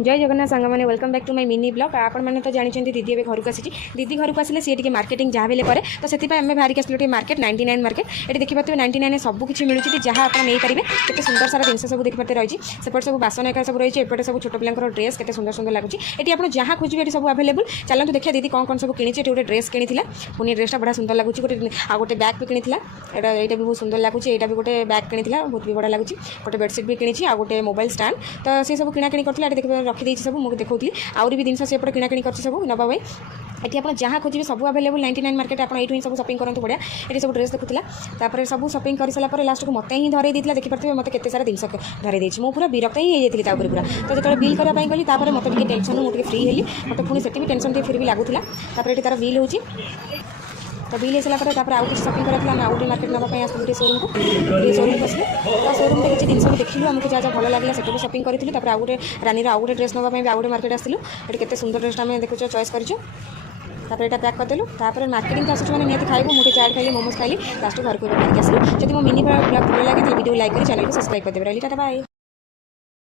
जय जगन्नाथ सांग मैंने welcome back to my mini blog. आपण मैंने तो जानते दीदी ए घर को आसी दीदी घर को आसे सी मार्केटिंग जहाँ भी कै तो से आम बाहर आसलु मार्केट 99 मार्केट ये देखिए 99 सब किसी मिलूँ जहाँ आप नहीं पारे केते सुंदर सारा जिन सब देखते रही सेपटे सब बासन एक सब रही है सब छोट पिला ड्रेस के सुंदर सुंदर लगुच ये आप जहाँ खोजे ये सब अवेलेबल चलते देखिए दीदी कौन कौन सब किणी गोटे ड्रेस किनी पुणी ड्रेसटा बड़ा सुंदर लगुच गोटे बैग भी किनी यहाँ भी बहुत सुंदर लगुच यहाँ भी गोटे बैग किनी बहुत भी बड़ा लगुच गोटे बेडसीट भी किनी गोटे मोबाइल स्टांड तो सी सब किणाकिणी करते देखिए रखी सब मुझे देखी आउरी भी जिन सेपटे किणाकिणी कर सब नवा भाई ये आप जहाँ खोजे सब अवेलेबल 99 मार्केट आप ये सब शॉपिंग करते बढ़िया ये सब ड्रेस देखुला सब शॉपिंग कर सारापर लास्ट को मत ही धरई देता देखिए मत के सारा जिन धरई देती मुझे पूरा विरक्त ही होती पूरा तो जो बिल करने गली मत टेंशन मुझे फ्री हेली मत पुणी से टेंशन फिर भी लगुला ये तार बिल हो तो बिल हो सारापर आउ किसी शॉपिंग करा आम आउटे मार्केट नापी आसलु शोरूम को शोरूम को आसलु तो शोरूम में किसी जिन देखिलु आमको जहाँ जहाँ भल लगे से शॉपिंग करूँ आउ गोटे रानी आउ गोटे ड्रेस नापी आउ गोटे मार्केट आसलु ये केते सुंदर ड्रेस आम देखुच चॉइस कर तापर यहाँ पैक करदेलु तापर मार्केटिंग तो आसुच्छे मैंने खाइबू मुझे चाट खाइली मोमोज खाइली लास्ट घर को आसलु जब मो मिनी ब्लॉग भल लगे तो वीडियो लाइक कर चैनल को सब्सक्राइब कर देवे। Tata bye.